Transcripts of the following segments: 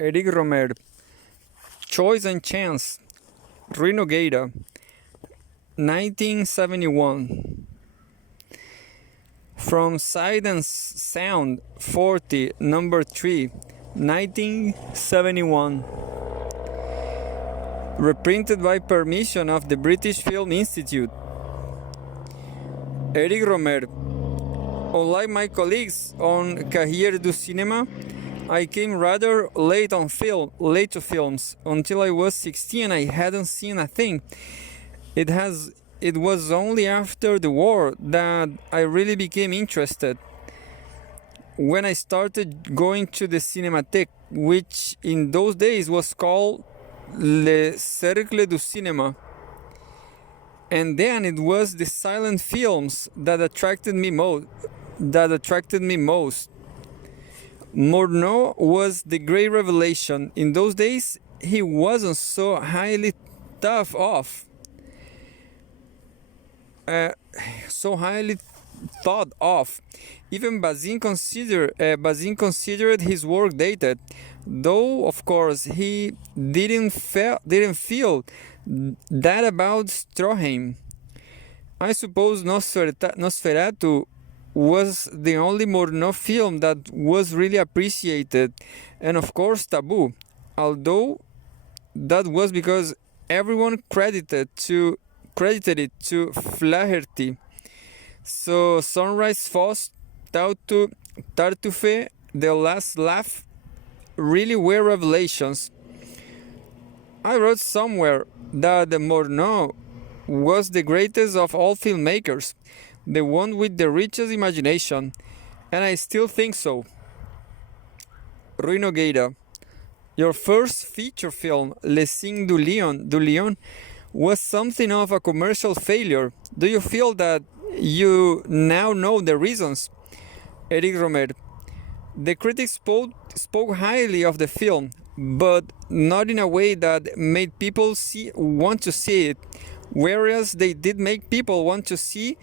Eric Rohmer, Choice and Chance, Nogueira, 1971. From Sight and Sound 40, number 3, 1971. Reprinted by permission of the British Film Institute. Eric Rohmer. Unlike my colleagues on Carrière du Cinéma, I came rather late to films. Until I was 16, I hadn't seen a thing. It was only after the war that I really became interested. When I started going to the Cinémathèque, which in those days was called Le Cercle du Cinéma. And then it was the silent films that attracted me most. Murnau was the great revelation. In those days, he wasn't so highly thought of. Even Bazin considered his work dated, though of course he didn't feel that about Stroheim. I suppose Nosferatu was the only Murnau film that was really appreciated, and of course Taboo, although that was because everyone credited it to Flaherty. So Sunrise Falls, Tartuffe, The Last Laugh really were revelations. I wrote somewhere that Murnau was the greatest of all filmmakers, the one with the richest imagination, and I still think so. Rui Nogueira, your first feature film, Le Signe du Lion, was something of a commercial failure. Do you feel that you now know the reasons? Eric Rohmer, the critics spoke highly of the film, but not in a way that made people want to see it, whereas they did make people want to see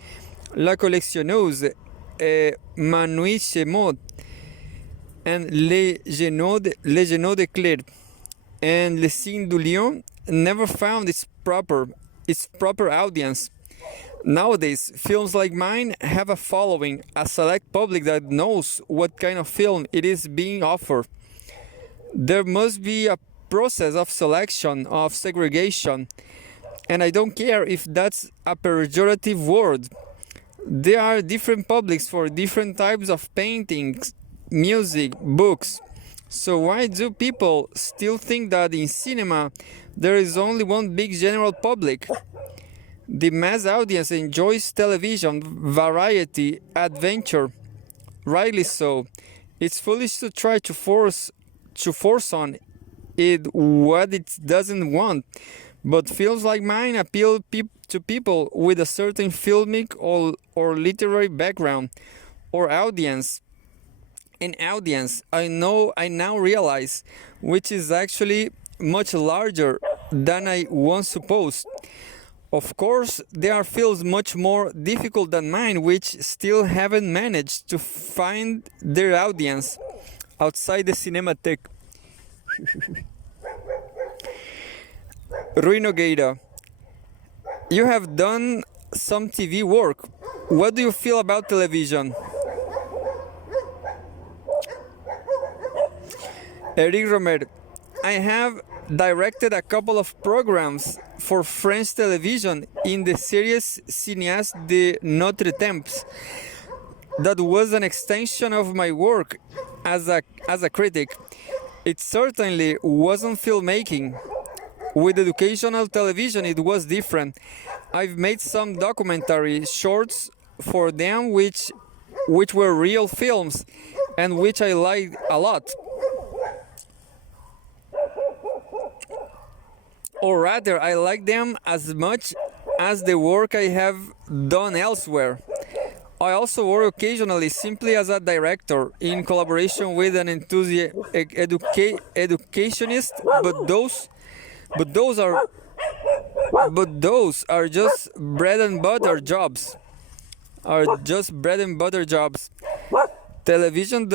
La Collectionneuse, Manouille Chemot, and Les Genoux de Claire, and Le Signe du Lion never found its proper audience. Nowadays, films like mine have a following, a select public that knows what kind of film it is being offered. There must be a process of selection, of segregation, and I don't care if that's a pejorative word. There are different publics for different types of paintings, music, books. So why do people still think that in cinema there is only one big general public? The mass audience enjoys television, variety, adventure. Rightly so. It's foolish to try to force on it what it doesn't want. But films like mine appeal to people with a certain filmic or literary background or audience. An audience I now realize, which is actually much larger than I once supposed. Of course, there are films much more difficult than mine which still haven't managed to find their audience outside the Cinémathèque. Rui Nogueira, you have done some TV work. What do you feel about television? Eric Rohmer, I have directed a couple of programs for French television in the series Cinéaste de Notre Temps. That was an extension of my work as a critic. It certainly wasn't filmmaking. With educational television it was different. I've made some documentary shorts for them which were real films and which I liked a lot. Or rather, I like them as much as the work I have done elsewhere. I also work occasionally simply as a director in collaboration with an educationist, but those are just bread and butter jobs. Television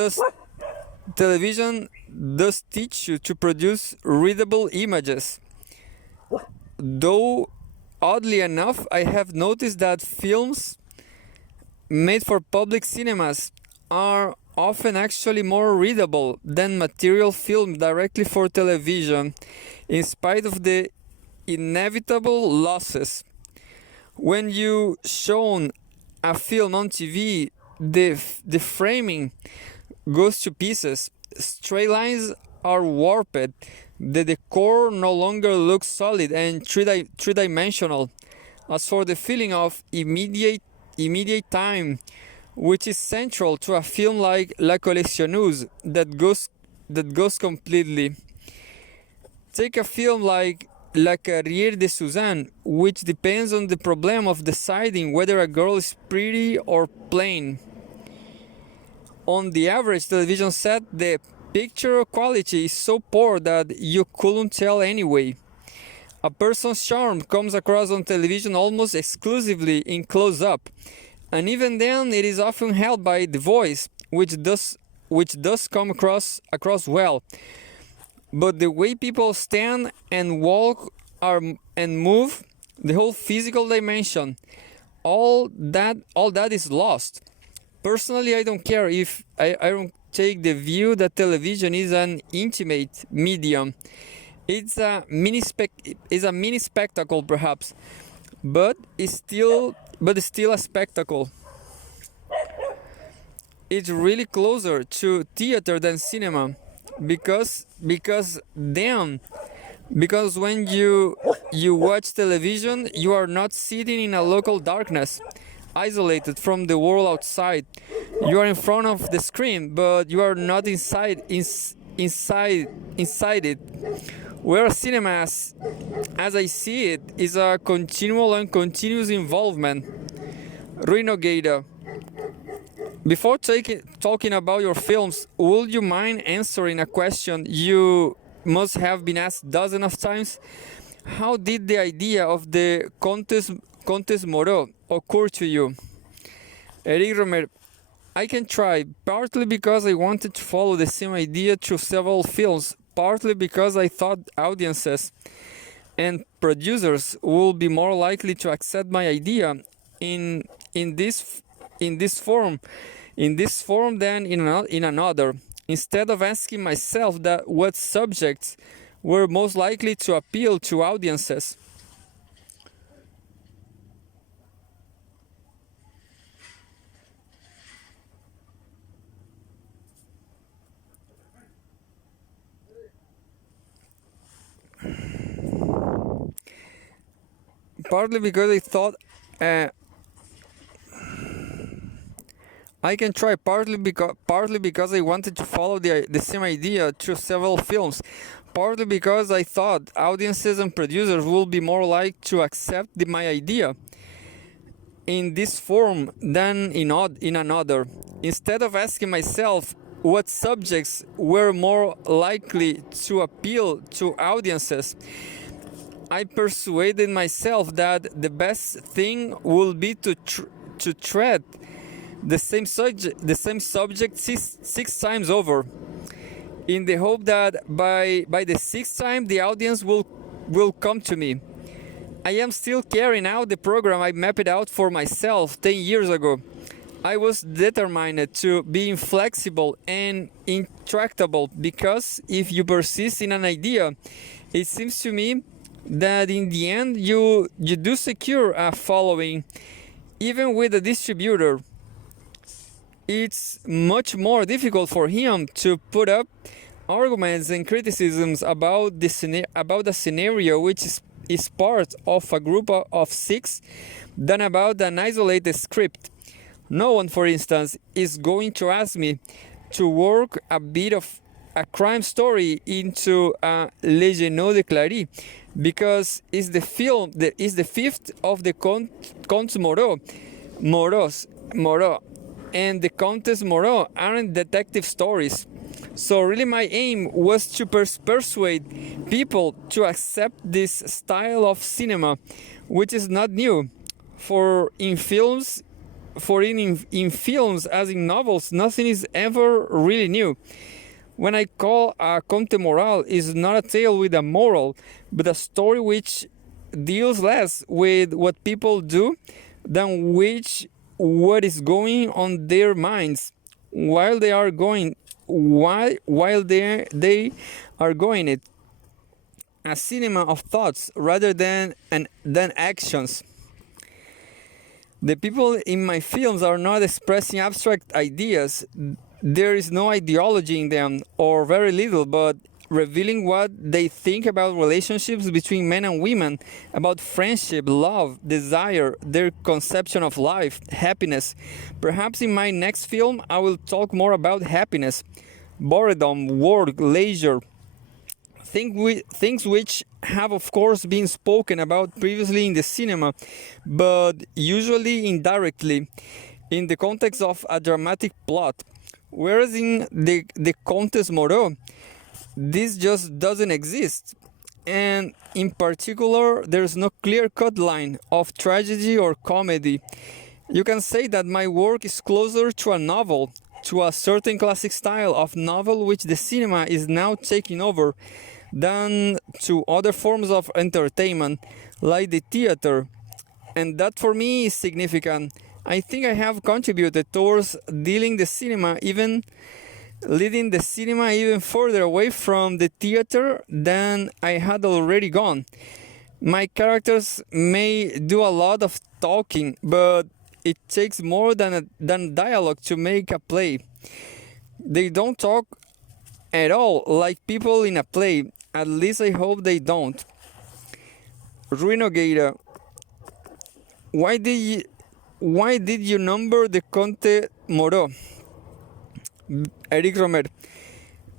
television does teach you to produce readable images. Though, oddly enough, I have noticed that films made for public cinemas are often actually more readable than material filmed directly for television, in spite of the inevitable losses. When you shown a film on TV, the framing goes to pieces. Straight lines are warped. The decor no longer looks solid and three-dimensional. As for the feeling of immediate time, which is central to a film like La Collectionneuse, that goes completely. Take a film like La Carrière de Suzanne, which depends on the problem of deciding whether a girl is pretty or plain. On the average television set, the picture quality is so poor that you couldn't tell anyway. A person's charm comes across on television almost exclusively in close-up, and even then it is often held by the voice, which does come across well. But the way people stand and walk and move, the whole physical dimension, all that is lost. Personally, I don't care if I don't take the view that television is an intimate medium. It's a mini spectacle perhaps, but it's still a spectacle. It's really closer to theater than cinema, because when you watch television, you are not sitting in a local darkness, isolated from the world outside. You are in front of the screen, but you are not inside it. Whereas cinema, as I see it, is a continual and continuous involvement. Rui Nogueira, before talking about your films, would you mind answering a question you must have been asked dozens of times? How did the idea of the Contes Moreau occur to you? Eric Rohmer, I can try, partly because I wanted to follow the same idea through several films, partly because I thought audiences and producers will be more likely to accept my idea in this form than in another. Instead of asking myself that what subjects were most likely to appeal to audiences. Partly because I thought I can try, partly because I wanted to follow the same idea through several films, partly because I thought audiences and producers would be more likely to accept my idea in this form than in another. Instead of asking myself what subjects were more likely to appeal to audiences, I persuaded myself that the best thing would be to tread the same subject six times over, in the hope that by the sixth time the audience will come to me. I am still carrying out the program I mapped out for myself 10 years ago. I was determined to be inflexible and intractable, because if you persist in an idea, it seems to me that in the end you do secure a following, even with a distributor. It's much more difficult for him to put up arguments and criticisms about a scenario which is part of a group of six than about an isolated script. No one, for instance, is going to ask me to work a bit of a crime story into a Le Genoux de Clary, because it's the fifth of the Contes Moreau, and the Contes Moreau aren't detective stories. So really my aim was to persuade people to accept this style of cinema, which is not new. In films as in novels, nothing is ever really new. When I call a Conte Moral is not a tale with a moral, but a story which deals less with what people do than which what is going on their minds while they are going while they are going it. A cinema of thoughts rather than actions. The people in my films are not expressing abstract ideas. There is no ideology in them, or very little, but revealing what they think about relationships between men and women, about friendship, love, desire, their conception of life, happiness. Perhaps in my next film I will talk more about happiness, boredom, work, leisure, things which have of course been spoken about previously in the cinema, but usually indirectly in the context of a dramatic plot. Whereas in the Contes Moreau, this just doesn't exist. And in particular, there's no clear-cut line of tragedy or comedy. You can say that my work is closer to a novel, to a certain classic style of novel which the cinema is now taking over, than to other forms of entertainment, like the theater. And that for me is significant. I think I have contributed towards leading the cinema even further away from the theater than I had already gone. My characters may do a lot of talking, but it takes more than dialogue to make a play. They don't talk at all like people in a play. At least I hope they don't. Rui Nogueira, why did you number the Conte Moreau? Eric Rohmer,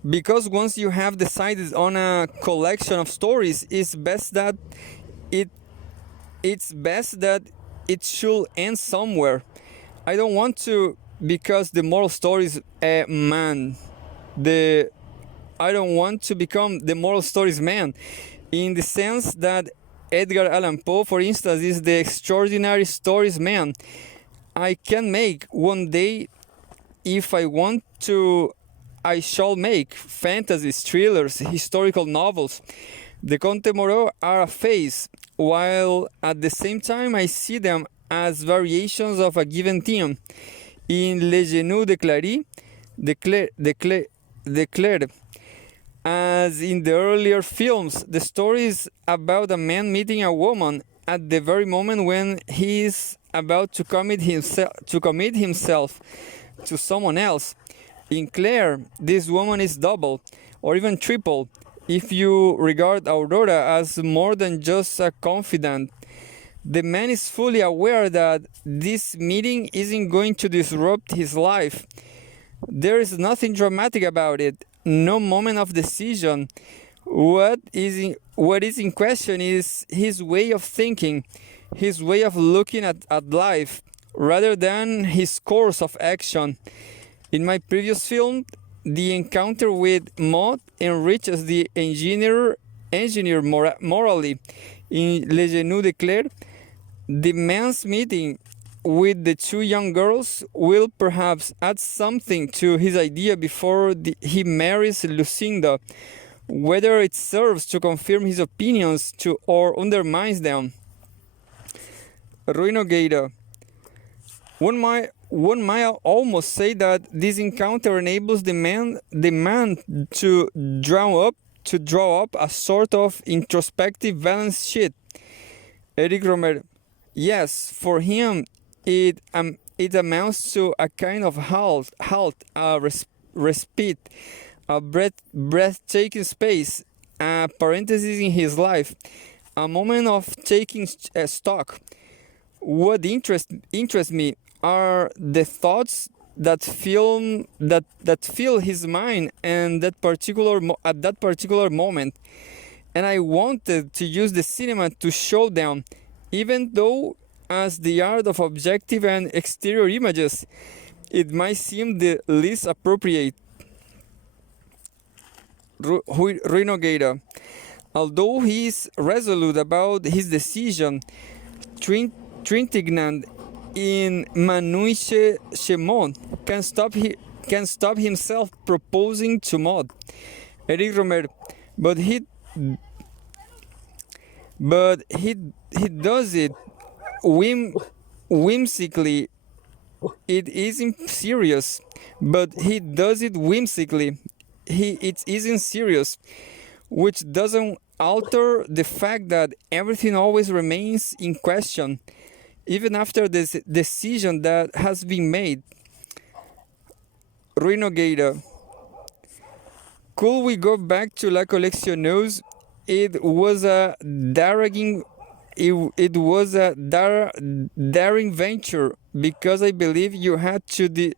because once you have decided on a collection of stories, it's best that it should end somewhere. I don't want to, because the moral stories I don't want to become the moral stories man, in the sense that Edgar Allan Poe, for instance, is the extraordinary stories man. I can make one day, if I want to, I shall make fantasies, thrillers, historical novels. The Conte Moreau are a phase, while at the same time I see them as variations of a given theme. In Les Genoux de Clary, declared, as in the earlier films, the story is about a man meeting a woman at the very moment when he is about to commit himself to someone else. In Claire, this woman is double, or even triple, if you regard Aurora as more than just a confidant. The man is fully aware that this meeting isn't going to disrupt his life. There is nothing dramatic about it, no moment of decision. What is in question is his way of thinking, his way of looking at life, rather than his course of action. In my previous film, the encounter with Maud enriches the engineer morally. In Les Genoux de Claire, the man's meeting with the two young girls will perhaps add something to his idea before he marries Lucinda, whether it serves to confirm his opinions or undermines them. Rui Nogueira, one might almost say that this encounter enables the man to draw up a sort of introspective balance sheet. Eric Rohmer, yes, for him it amounts to a kind of halt, a respite, a breathtaking space, a parenthesis in his life, a moment of taking stock. What interests me are the thoughts that fill his mind and at that particular moment, and I wanted to use the cinema to show them, even though as the art of objective and exterior images, it might seem the least appropriate. Rui Nogueira, although he is resolute about his decision, Trintignant in Manuiche Chemont can stop can stop himself proposing to Maud. Eric Rohmer, but he does it whimsically. It isn't serious, but he does it whimsically. It isn't serious, which doesn't alter the fact that everything always remains in question, even after this decision that has been made. Rui Nogueira. Could we go back to La Coleccioneuse? It was a daring daring venture because I believe you had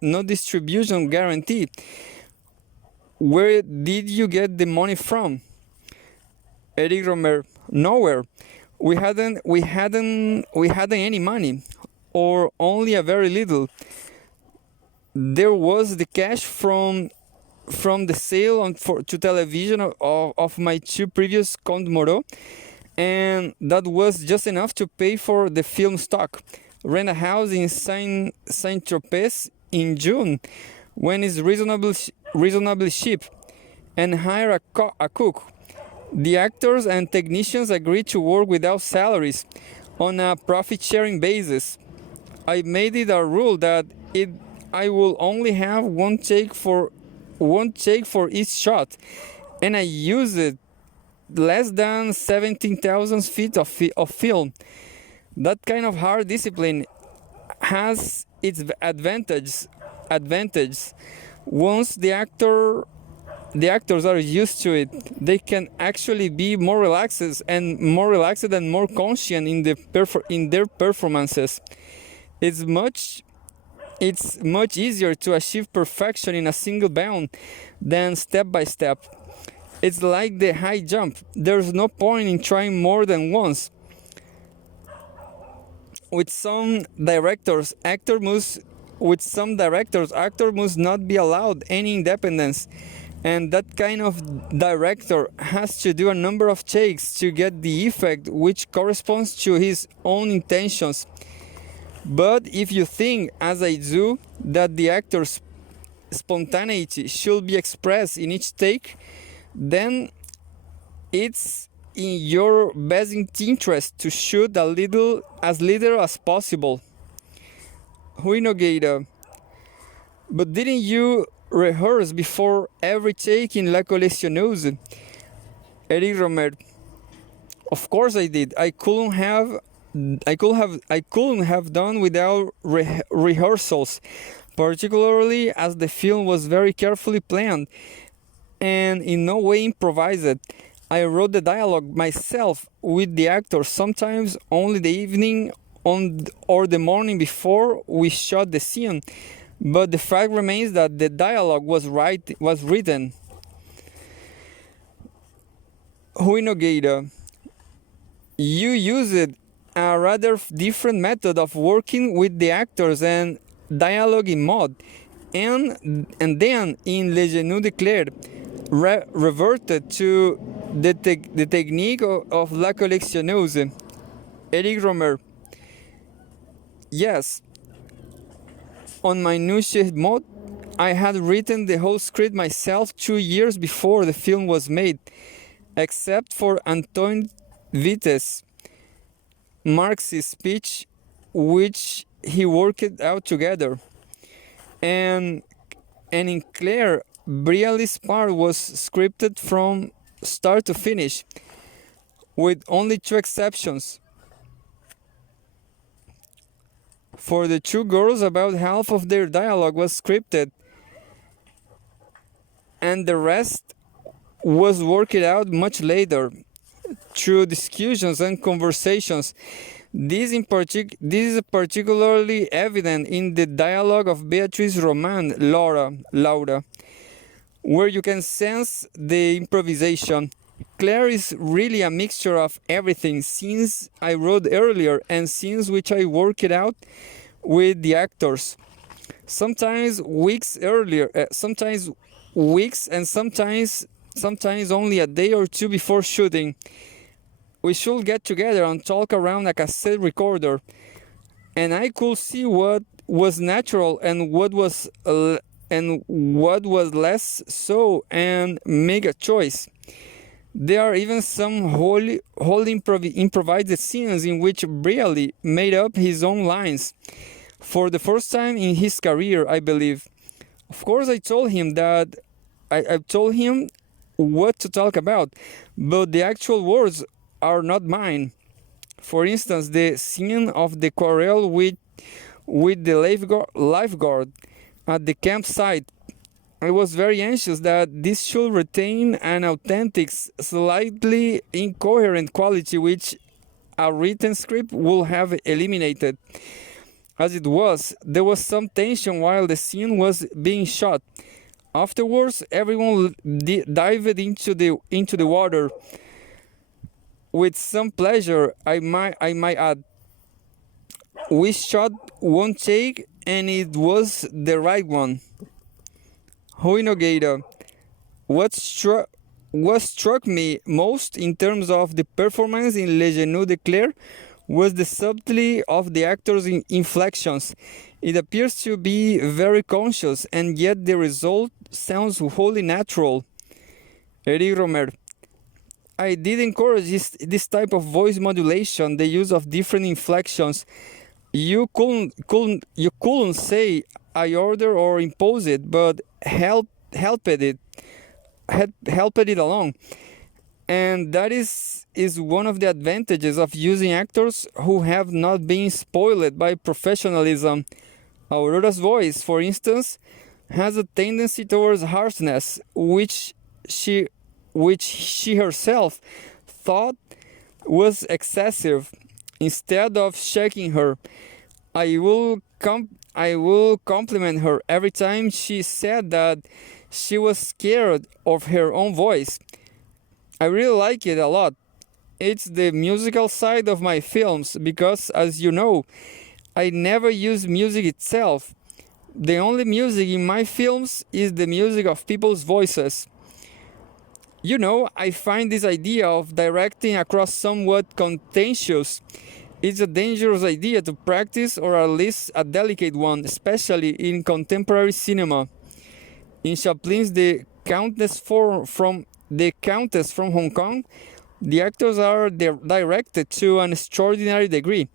no distribution guarantee. Where did you get the money from? Eric Rohmer, nowhere. We hadn't any money, or only a very little. There was the cash from the sale to television of my two previous Conte Moreau, and that was just enough to pay for the film stock. Rent a house in Saint-Tropez in June, when it's reasonably cheap, and hire a cook. The actors and technicians agreed to work without salaries, on a profit-sharing basis. I made it a rule that I will only have one take for each shot, and I used less than 17,000 feet of film. That kind of hard discipline has its advantages. Once the actors are used to it, they can actually be more relaxed and more conscious in their performances. It's much easier to achieve perfection in a single bound than step by step. It's like the high jump. There's no point in trying more than once. With some directors, actor must not be allowed any independence, and that kind of director has to do a number of takes to get the effect which corresponds to his own intentions. But if you think, as I do, that the actor's spontaneity should be expressed in each take, then it's in your best interest to shoot as little as possible. Rui Nogueira. But didn't you rehearse before every take in La Coleccioneuse? Eric Rohmer. Of course I did. I couldn't have done without rehearsals, particularly as the film was very carefully planned and in no way improvised. I wrote the dialogue myself with the actors, sometimes only the evening or the morning before we shot the scene. But the fact remains that the dialogue was written. Rui Nogueira. You used a rather different method of working with the actors and dialogue in Maud, and then in Les Genoux de Claire reverted to the technique of La Coleccioneuse. Eric Rohmer. Yes. On my new shift Maud, I had written the whole script myself 2 years before the film was made, except for Antoine Vitte's Marx's speech, which he worked out together. And in Claire, Brialy's part was scripted from start to finish, with only 2 exceptions. For the 2 girls, about half of their dialogue was scripted, and the rest was worked out much later, through discussions and conversations. This is particularly evident in the dialogue of Beatrice Roman, Laura, where you can sense the improvisation. Claire is really a mixture of everything, scenes I wrote earlier and scenes which I worked out with the actors. Sometimes weeks earlier, sometimes weeks, and sometimes only a day or 2 before shooting. We should get together and talk around a cassette recorder, and I could see what was natural and what was and what was less so and make a choice. There are even some wholly improvised scenes in which Brialy made up his own lines. For the first time in his career, I believe. Of course, I told him what to talk about, but the actual words are not mine. For instance, the scene of the quarrel with the lifeguard at the campsite. I was very anxious that this should retain an authentic, slightly incoherent quality which a written script would have eliminated. As it was, there was some tension while the scene was being shot. Afterwards, everyone dived into the water with some pleasure. I might add. We shot one take, and it was the right one. Rui Nogueira. What struck me most in terms of the performance in Le Genou de Claire was the subtlety of the actor's inflections. It appears to be very conscious, and yet the result sounds wholly natural. Eric Rohmer. I did encourage this type of voice modulation, the use of different inflections. You couldn't say I order or impose it, but helped it along. And that is one of the advantages of using actors who have not been spoiled by professionalism. Aurora's voice, for instance, has a tendency towards harshness, which she herself thought was excessive. Instead of checking her, I will compliment her every time she said that she was scared of her own voice. I really like it a lot. It's the musical side of my films because, as you know, I never use music itself. The only music in my films is the music of people's voices. You know, I find this idea of directing across somewhat contentious. It's a dangerous idea to practice, or at least a delicate one, especially in contemporary cinema. In Chaplin's The Countess from Hong Kong, the actors are directed to an extraordinary degree,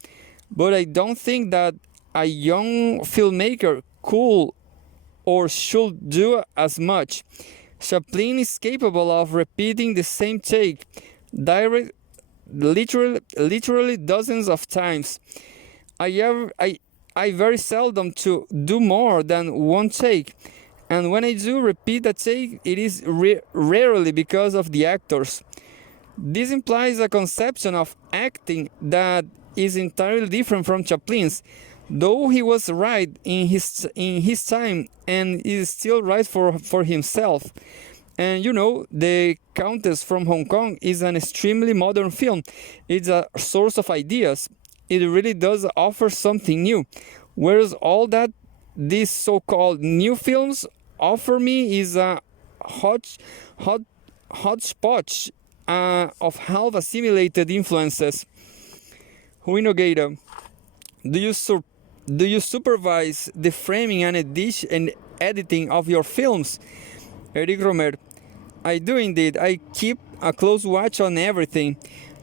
but I don't think that a young filmmaker could or should do as much. Chaplin is capable of repeating the same take literally dozens of times. I very seldom to do more than one take, and when I do repeat a take, it is rarely because of the actors. This implies a conception of acting that is entirely different from Chaplin's, though he was right in his time and is still right for himself. And you know, The Countess from Hong Kong is an extremely modern film. It's a source of ideas. It really does offer something new. Whereas all that these so-called new films offer me is a hodgepodge of half assimilated influences. Rui Nogueira, do you supervise the framing and editing of your films? Eric Rohmer, I do indeed. I keep a close watch on everything.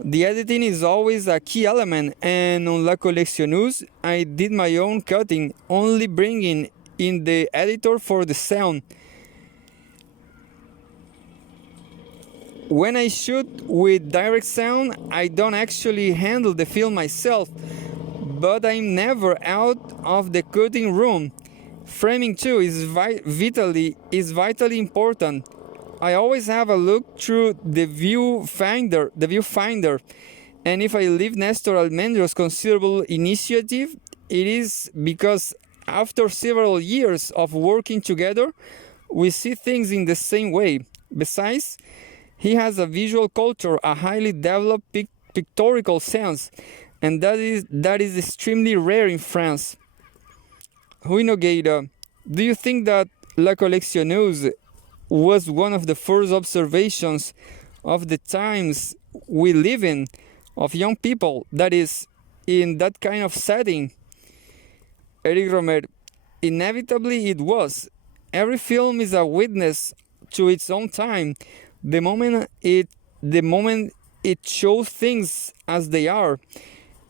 The editing is always a key element, and on La Collectionneuse, I did my own cutting, only bringing in the editor for the sound. When I shoot with direct sound, I don't actually handle the film myself, but I'm never out of the cutting room. Framing too is vitally important. I always have a look through the viewfinder, and if I leave Nestor Almendro's considerable initiative, it is because after several years of working together, we see things in the same way. Besides, he has a visual culture, a highly developed pictorial sense, and that is extremely rare in France. Rui Nogueira, do you think that La Collectionneuse was one of the first observations of the times we live in, of young people, that is, in that kind of setting? Eric Rohmer, inevitably it was, Every film is a witness to its own time. The moment it shows things as they are.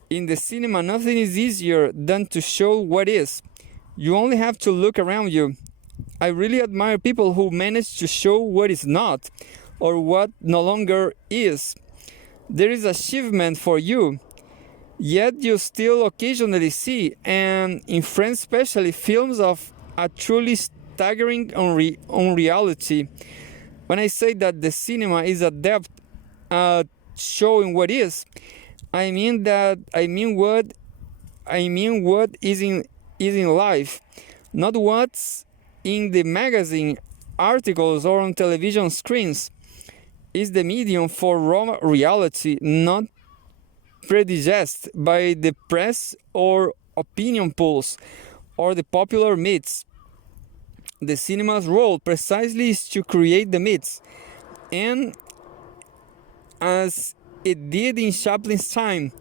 In the cinema, nothing is easier than to show what is. You only have to look around you. I really admire people who manage to show what is not, or what no longer is. There is achievement for you. Yet you still occasionally see, and in France especially, films of a truly staggering unreality. When I say that the cinema is adept at showing what is, I mean what is in life, not what's in the magazine articles or on television screens. Is the medium for raw reality, not prejudiced by the press or opinion polls or the popular myths. The cinema's role precisely is to create the myths, and as it did in Chaplin's time,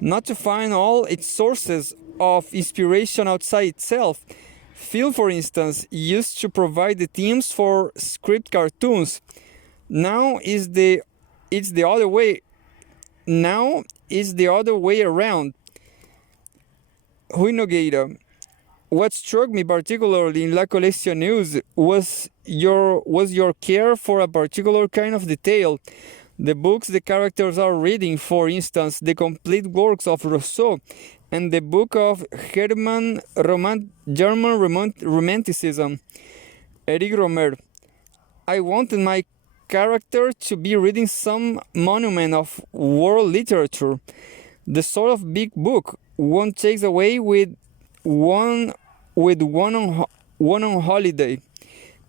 not to find all its sources of inspiration outside itself. Film, for instance, used to provide the themes for script cartoons. Now it's the other way. Now is the other way around. Rui Nogueira, what struck me particularly in La Collectionneuse was your care for a particular kind of detail. The books the characters are reading, for instance, the complete works of Rousseau and the book of German Romanticism. Eric Rohmer. I wanted my character to be reading some monument of world literature. The sort of big book one takes away with one on holiday.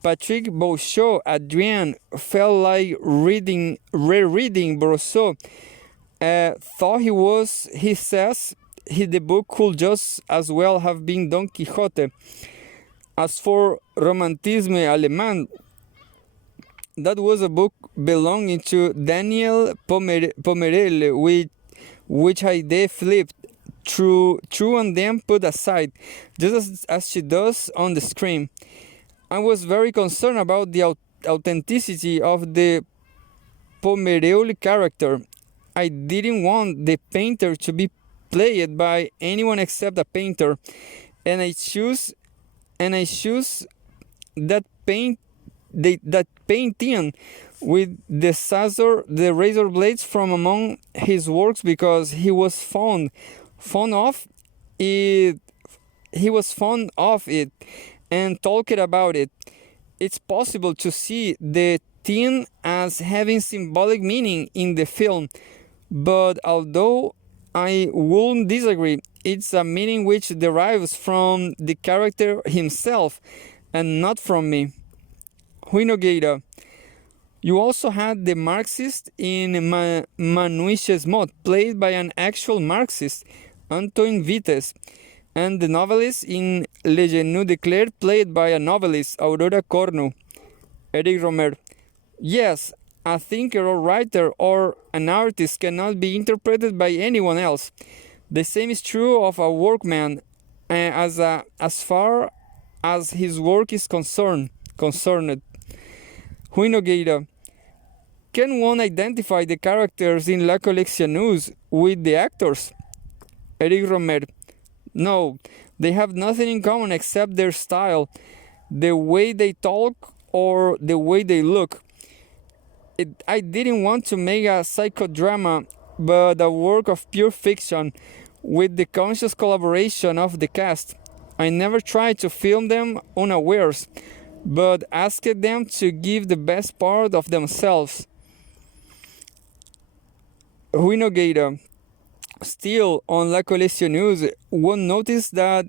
Patrick Beauchot, Adrien, felt like rereading Rousseau. Thought he says, the book could just as well have been Don Quixote. As for Romantisme Allemand, that was a book belonging to Daniel Pomerel, which Haide flipped through and then put aside, just as she does on the screen. I was very concerned about the authenticity of the Pomerol character. I didn't want the painter to be played by anyone except a painter, and I choose that painting with the razor blades from among his works because he was fond of it. He was fond of it and talked about it. It's possible to see the theme as having symbolic meaning in the film, but although I wouldn't disagree, it's a meaning which derives from the character himself and not from me. Rui Nogueira. You also had the Marxist in Manouches Mott, played by an actual Marxist, Antoine Vites, and the novelist in Le Genou de Claire, played by a novelist, Aurora Cornu. Eric Rohmer. Yes, a thinker or writer or an artist cannot be interpreted by anyone else. The same is true of a workman, as far as his work is concerned. Rui Nogueira. Can one identify the characters in La Collectionneuse with the actors? Eric Rohmer. No, they have nothing in common except their style, the way they talk or the way they look. I didn't want to make a psychodrama, but a work of pure fiction with the conscious collaboration of the cast. I never tried to film them unawares, but asked them to give the best part of themselves. Rui Nogueira. Still, on La Collectionneuse, one noticed that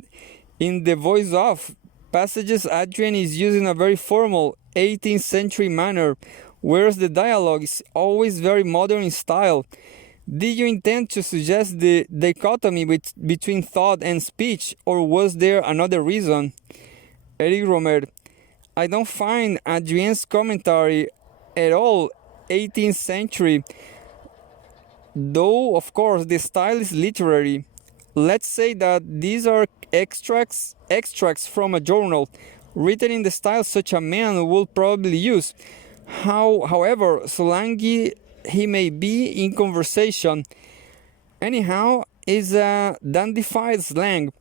in the voice-off passages, Adrien is using a very formal 18th century manner, whereas the dialogue is always very modern in style. Did you intend to suggest the dichotomy between thought and speech, or was there another reason? Eric Rohmer. I don't find Adrien's commentary at all 18th century, though of course the style is literary. Let's say that these are extracts from a journal, written in the style such a man would probably use. However, so long he may be in conversation, anyhow, is a dandified slang.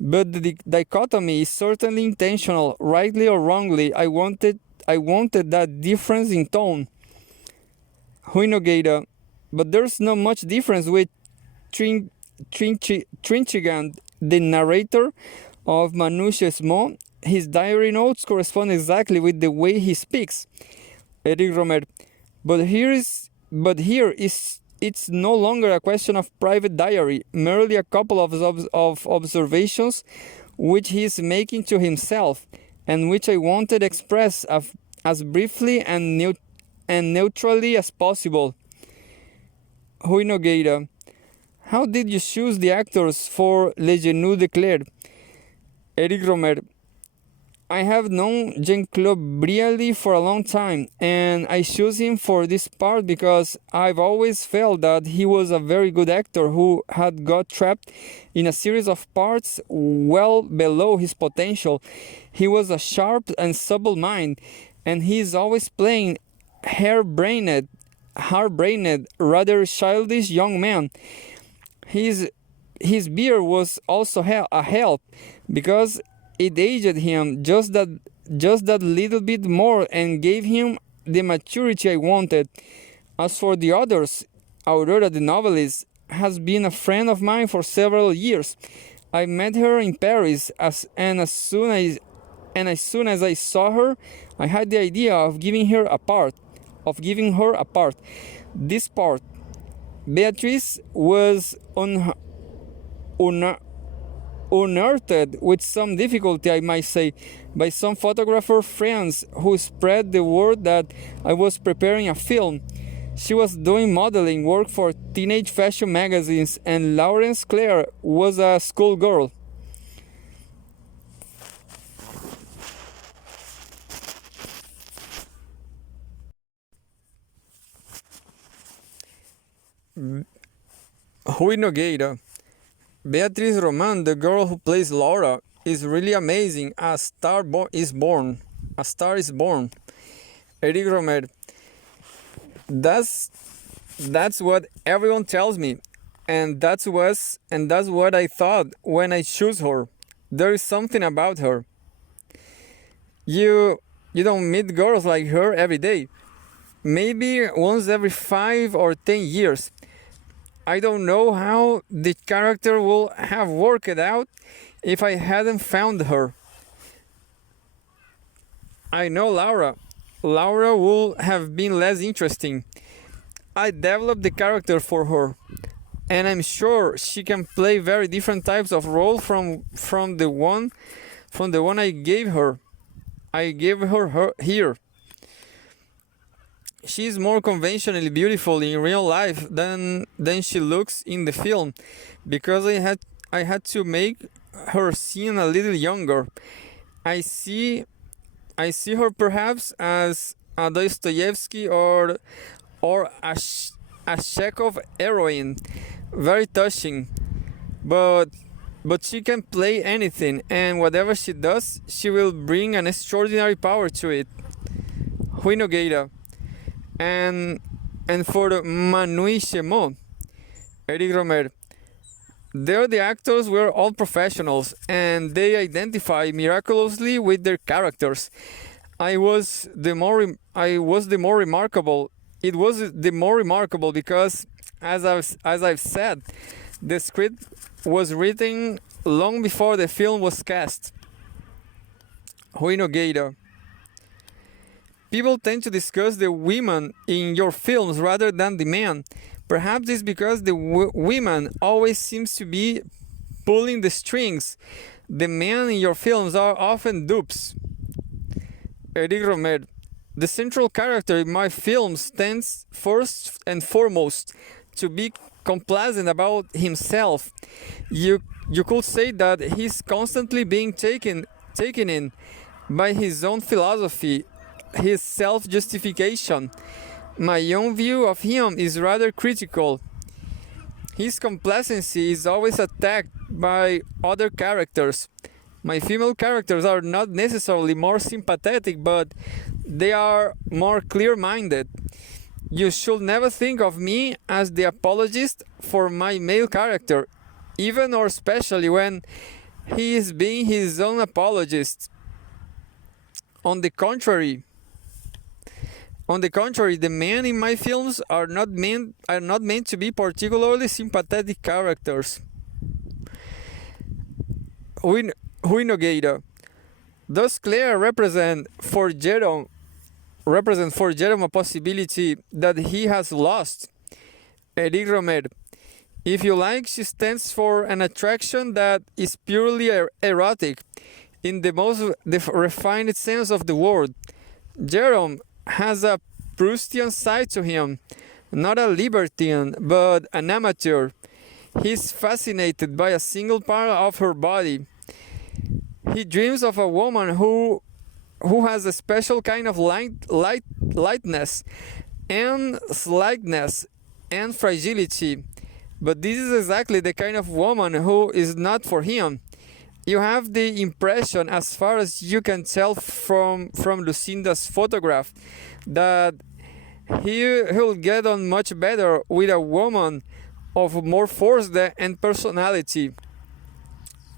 But the dichotomy is certainly intentional, rightly or wrongly. I wanted that difference in tone. Rui Nogueira. But there's not much difference with Trinchigand, the narrator of Manouche Smo. His diary notes correspond exactly with the way he speaks. Eric Rohmer. But here it's no longer a question of private diary, merely a couple of observations which he is making to himself, and which I wanted expressed as briefly and neutrally as possible. Rui Nogueira. How did you choose the actors for Le Genou Declared? Eric Rohmer. I have known Jean-Claude Brialy for a long time, and I chose him for this part because I've always felt that he was a very good actor who had got trapped in a series of parts well below his potential. He was a sharp and supple mind, and he is always playing hard-brained, rather childish young man. His beard was also a help, because it aged him just that little bit more and gave him the maturity I wanted. As for the others, Aurora the novelist has been a friend of mine for several years. I met her in Paris, and as soon as I saw her, I had the idea of giving her a part. This part, Beatrice, was unearthed with some difficulty, I might say, by some photographer friends who spread the word that I was preparing a film. She was doing modeling work for teenage fashion magazines, and Laurence Claire was a schoolgirl. Rui Nogueira. Beatriz Roman, the girl who plays Laura, is really amazing. A star is born. Eric Rohmer. That's what everyone tells me, and that's what I thought when I chose her. There is something about her. You don't meet girls like her every day. Maybe once every 5 or 10 years. I don't know how the character would have worked out if I hadn't found her. I know Laura. Laura would have been less interesting. I developed the character for her, and I'm sure she can play very different types of role from the one I gave her. Here. She is more conventionally beautiful in real life than she looks in the film, because I had to make her seem a little younger. I see her perhaps as a Dostoevsky or a Chekhov heroine, very touching, but she can play anything, and whatever she does, she will bring an extraordinary power to it. Rui Nogueira. And for Manouche Mo, Eric Rohmer. There the actors were all professionals, and they identify miraculously with their characters. It was the more remarkable because, as I've said, the script was written long before the film was cast. Rui Nogueira. People tend to discuss the women in your films rather than the men. Perhaps it's because the women always seems to be pulling the strings. The men in your films are often dupes. Eric Rohmer. The central character in my films tends first and foremost to be complacent about himself. You could say that he's constantly being taken in by his own philosophy, his self-justification. My own view of him is rather critical. His complacency is always attacked by other characters. My female characters are not necessarily more sympathetic, but they are more clear-minded. You should never think of me as the apologist for my male character, even or especially when he is being his own apologist. On the contrary, the men in my films are not meant to be particularly sympathetic characters. Rui Nogueira. Does Claire represent for Jerome a possibility that he has lost? Eric Rohmer. If you like, she stands for an attraction that is purely erotic, in the most refined sense of the word. Jerome has a Proustian side to him, not a libertine, but an amateur. He's fascinated by a single part of her body. He dreams of a woman who has a special kind of lightness and slightness and fragility. But this is exactly the kind of woman who is not for him. You have the impression, as far as you can tell from Lucinda's photograph, that he'll get on much better with a woman of more force and personality.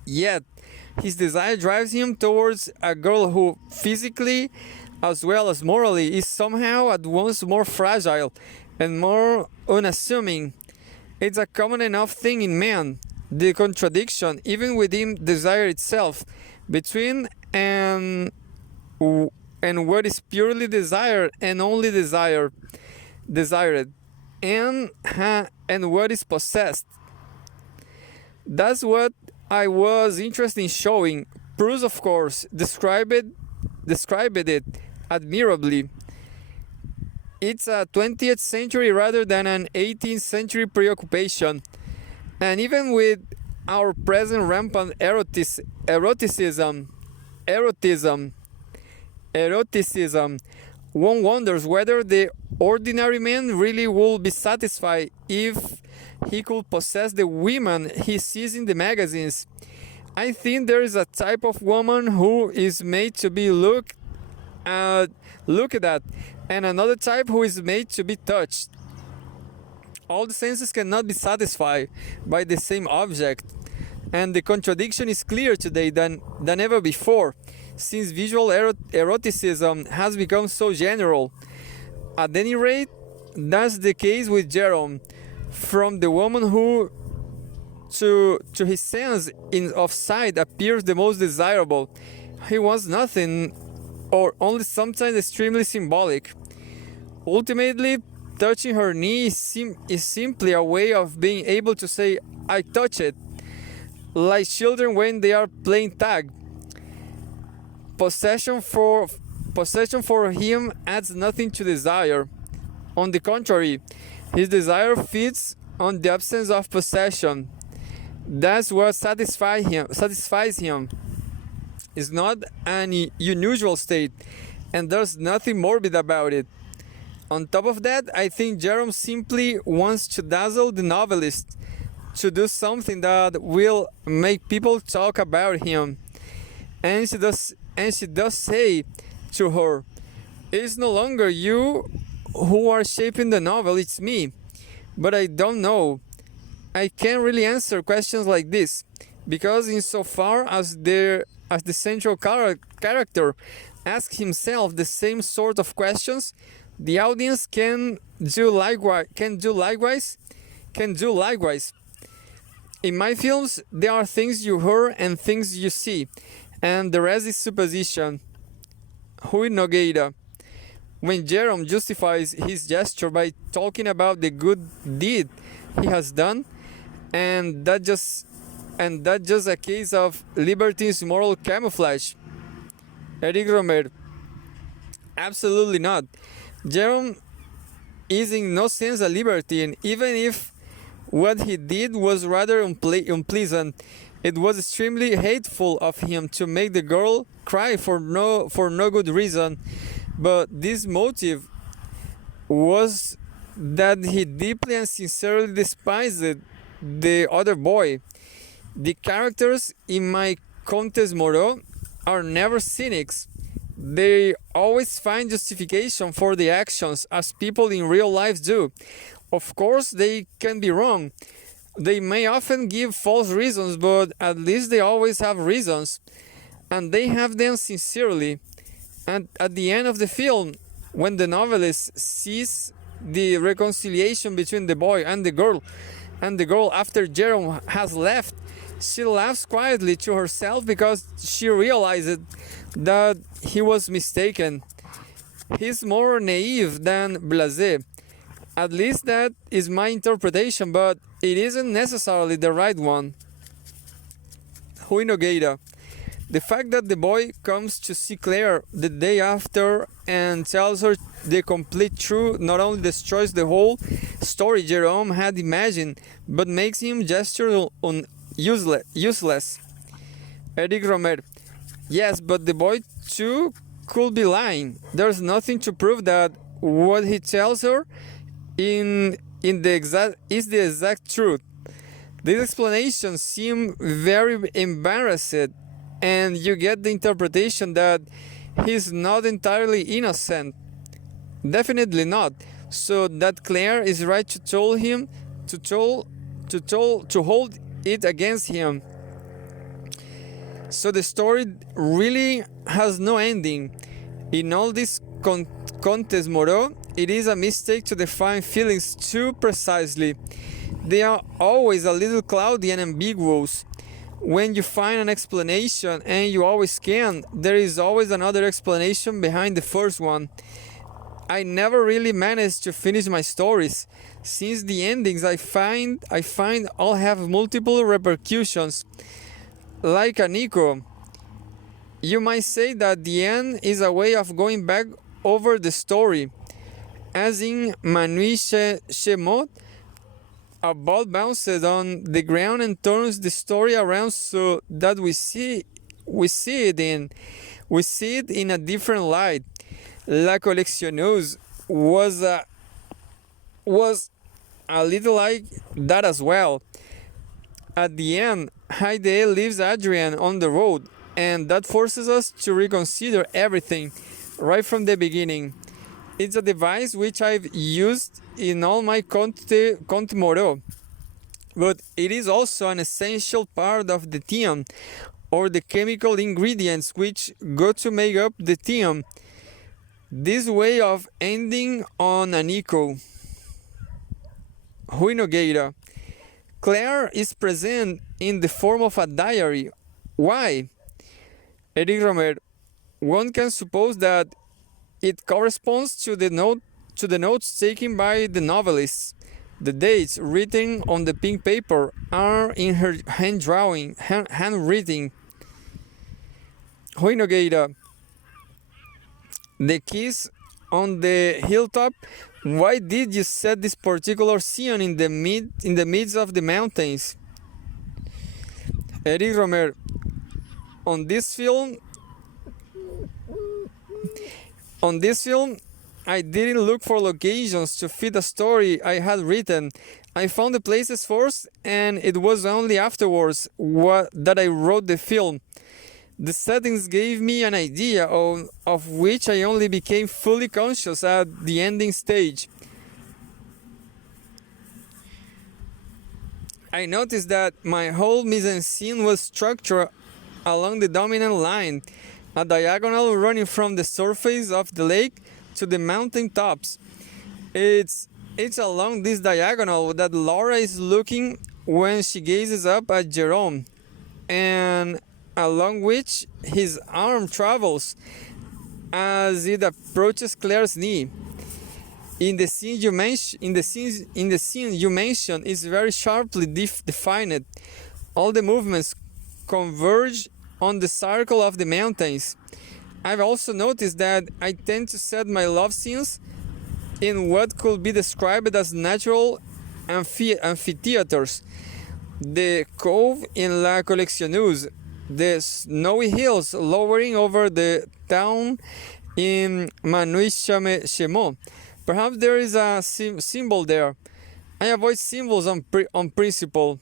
Yet, his desire drives him towards a girl who, physically as well as morally, is somehow at once more fragile and more unassuming. It's a common enough thing in men, the contradiction, even within desire itself, between and what is purely desired and only desired, and what is possessed. That's what I was interested in showing. Proust, of course, described it admirably. It's a 20th century rather than an 18th century preoccupation. And even with our present rampant eroticism, one wonders whether the ordinary man really will be satisfied if he could possess the women he sees in the magazines. I think there is a type of woman who is made to be looked at, and another type who is made to be touched. All the senses cannot be satisfied by the same object, and the contradiction is clearer today than ever before, since visual eroticism has become so general. At any rate, that's the case with Jerome. From the woman who, to his sense of sight, appears the most desirable, he wants nothing, or only sometimes extremely symbolic. Ultimately, touching her knee is simply a way of being able to say, "I touch it," like children when they are playing tag. Possession for him adds nothing to desire. On the contrary, his desire feeds on the absence of possession. That's what satisfies him. It's not an unusual state, and there's nothing morbid about it. On top of that, I think Jerome simply wants to dazzle the novelist, to do something that will make people talk about him. And she does say to her, "It's no longer you who are shaping the novel, it's me." But I don't know. I can't really answer questions like this, because insofar as the central character asks himself the same sort of questions, the audience can do likewise. In my films, there are things you hear and things you see, and the rest is supposition. Rui Nogueira. When Jerome justifies his gesture by talking about the good deed he has done, and that just a case of libertine's moral camouflage. Eric Rohmer. Absolutely not. Jerome is in no sense a libertine, even if what he did was rather unpleasant. It was extremely hateful of him to make the girl cry for no good reason. But this motive was that he deeply and sincerely despised the other boy. The characters in my Comtes Moreau are never cynics. They always find justification for the actions, as people in real life do. Of course, they can be wrong. They may often give false reasons, but at least they always have reasons. And they have them sincerely. And at the end of the film, when the novelist sees the reconciliation between the boy and the girl after Jerome has left, she laughs quietly to herself because she realized that he was mistaken. He's more naive than blasé. At least that is my interpretation, but it isn't necessarily the right one. Rui Nogueira. The fact that the boy comes to see Claire the day after and tells her the complete truth not only destroys the whole story Jerome had imagined, but makes him gesture useless. Eric Rohmer. Yes, but the boy too could be lying. There's nothing to prove that what he tells her is the exact truth. These explanations seem very embarrassed, and you get the interpretation that he's not entirely innocent. Definitely not. So that Claire is right to hold it against him. So the story really has no ending. In all this Comtes Moreau, it is a mistake to define feelings too precisely. They are always a little cloudy and ambiguous. When you find an explanation, and you always can, there is always another explanation behind the first one. I never really managed to finish my stories, since the endings I find all have multiple repercussions. Like a Nico, you might say that the end is a way of going back over the story. As in Manui Shemot, a ball bounces on the ground and turns the story around so that we see it in a different light. La Collectionneuse was a little like that as well. At the end, Heide leaves Adrian on the road, and that forces us to reconsider everything right from the beginning. It's a device which I've used in all my Comte Moreau, but it is also an essential part of the theme, or the chemical ingredients which go to make up the theme. This way of ending on an echo. Rui Nogueira. Claire is present in the form of a diary. Why? Eric Rohmer. One can suppose that it corresponds to the notes taken by the novelist. The dates written on the pink paper are in her handwriting. Rui Nogueira. The kiss on the hilltop. Why did you set this particular scene in the midst of the mountains? Eric Rohmer. On this film, I didn't look for locations to fit a story I had written. I found the places first, and it was only afterwards that I wrote the film. The settings gave me an idea of which I only became fully conscious at the ending stage. I noticed that my whole mise-en-scene was structured along the dominant line, a diagonal running from the surface of the lake to the mountain tops. It's along this diagonal that Laura is looking when she gazes up at Jerome, and along which his arm travels as it approaches Claire's knee. In the scene you mentioned is very sharply defined. All the movements converge on the circle of the mountains. I've also noticed that I tend to set my love scenes in what could be described as natural amphitheaters. The cove in La Collectionneuse, the snowy hills lowering over the town in Manui Chemot. Perhaps there is a symbol there. I avoid symbols on principle,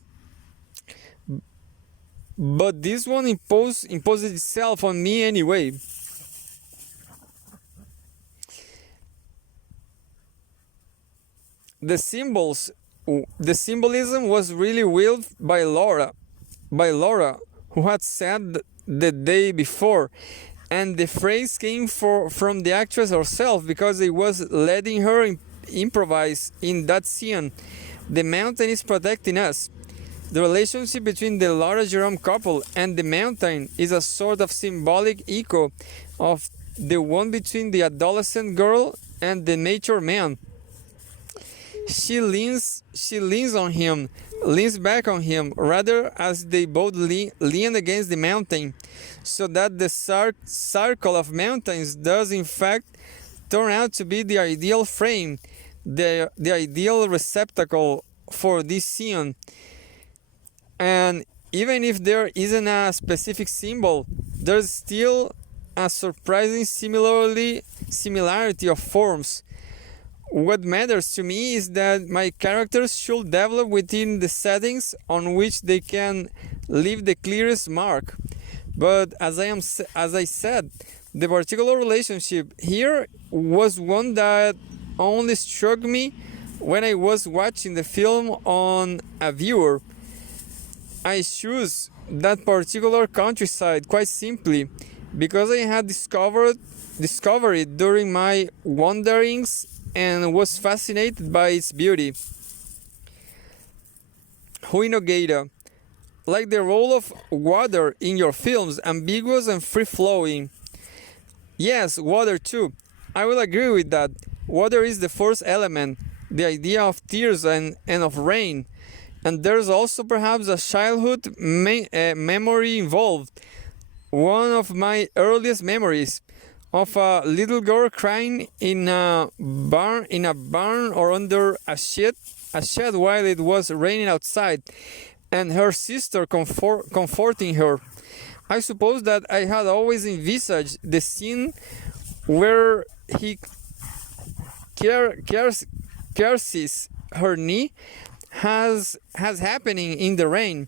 but this one imposed itself on me anyway. The symbolism was really willed by Laura, who had said the day before, and the phrase came from the actress herself because it was letting her improvise in that scene. The mountain is protecting us. The relationship between the Laura Jerome couple and the mountain is a sort of symbolic echo of the one between the adolescent girl and the mature man. She leans on him, leans back on him, rather as they both lean against the mountain, so that the circle of mountains does in fact turn out to be the ideal frame, the ideal receptacle for this scene. And even if there isn't a specific symbol, there's still a surprising similarity of forms. What matters to me is that my characters should develop within the settings on which they can leave the clearest mark. But as I said, the particular relationship here was one that only struck me when I was watching the film on a viewer. I chose that particular countryside quite simply because I had discovered it during my wanderings and was fascinated by its beauty. Rui Nogueira, like the role of water in your films, ambiguous and free-flowing. Yes, water too. I will agree with that. Water is the first element, the idea of tears and of rain. And there's also perhaps a childhood memory involved. One of my earliest memories of a little girl crying in a barn or under a shed while it was raining outside, and her sister comforting her. I suppose that I had always envisaged the scene where he curses her knee has happening in the rain.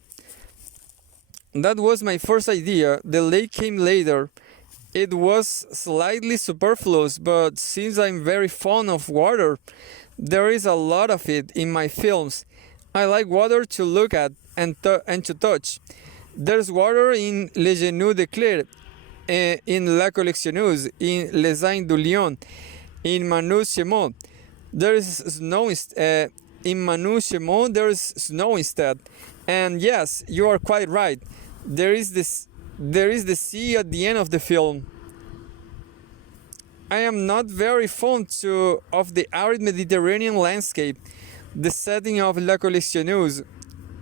That was my first idea. The lake came later. It was slightly superfluous, but since I'm very fond of water, there is a lot of it in my films. I like water to look at and to touch. There's water in Les Genoux de Claire, in La Collectionneuse, in Les Aignes du Lion, in Manu Chemot. There is snow in Manu Chemot. There is snow instead. And yes, you are quite right. There is the sea at the end of the film. I am not very fond of the arid Mediterranean landscape, the setting of La Collectionneuse.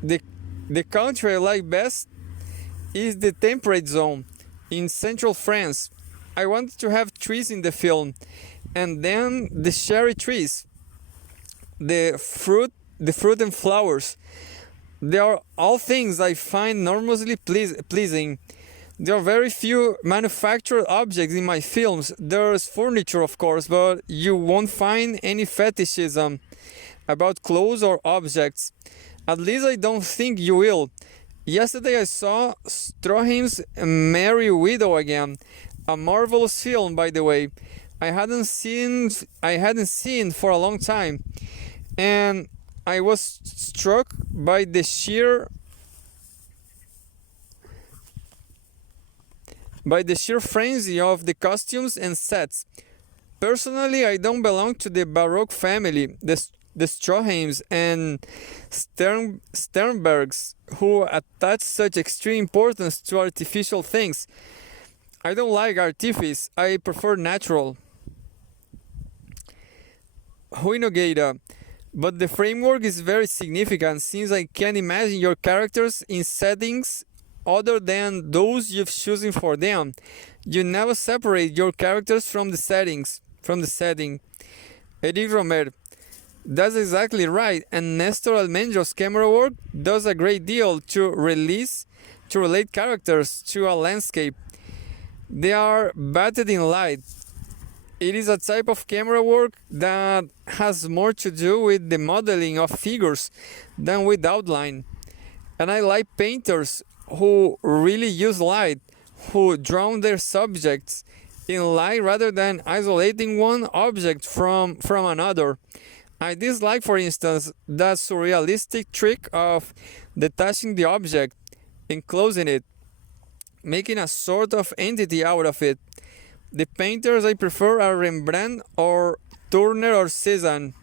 The country I like best is the temperate zone in central France. I wanted to have trees in the film, and then the cherry trees, the fruit and flowers. They are all things I find enormously pleasing. There are very few manufactured objects in my films. There's furniture, of course, but you won't find any fetishism about clothes or objects. At least I don't think you will. Yesterday I saw Stroheim's Merry Widow again. A marvelous film, by the way. I hadn't seen for a long time. And I was struck by the sheer frenzy of the costumes and sets. Personally, I don't belong to the Baroque family, the Stroheims and Sternbergs, who attach such extreme importance to artificial things. I don't like artifice, I prefer natural. Rui Nogueira, but the framework is very significant since I can imagine your characters in settings other than those you've chosen for them. You never separate your characters from the setting. Eric Rohmer, that's exactly right, and Nestor Almendro's camera work does a great deal to relate characters to a landscape. They are bathed in light. It is a type of camera work that has more to do with the modeling of figures than with outline. And I like painters who really use light, who draw their subjects in light rather than isolating one object from another. I dislike, for instance, that surrealistic trick of detaching the object, enclosing it, making a sort of entity out of it. The painters I prefer are Rembrandt or Turner or Cezanne.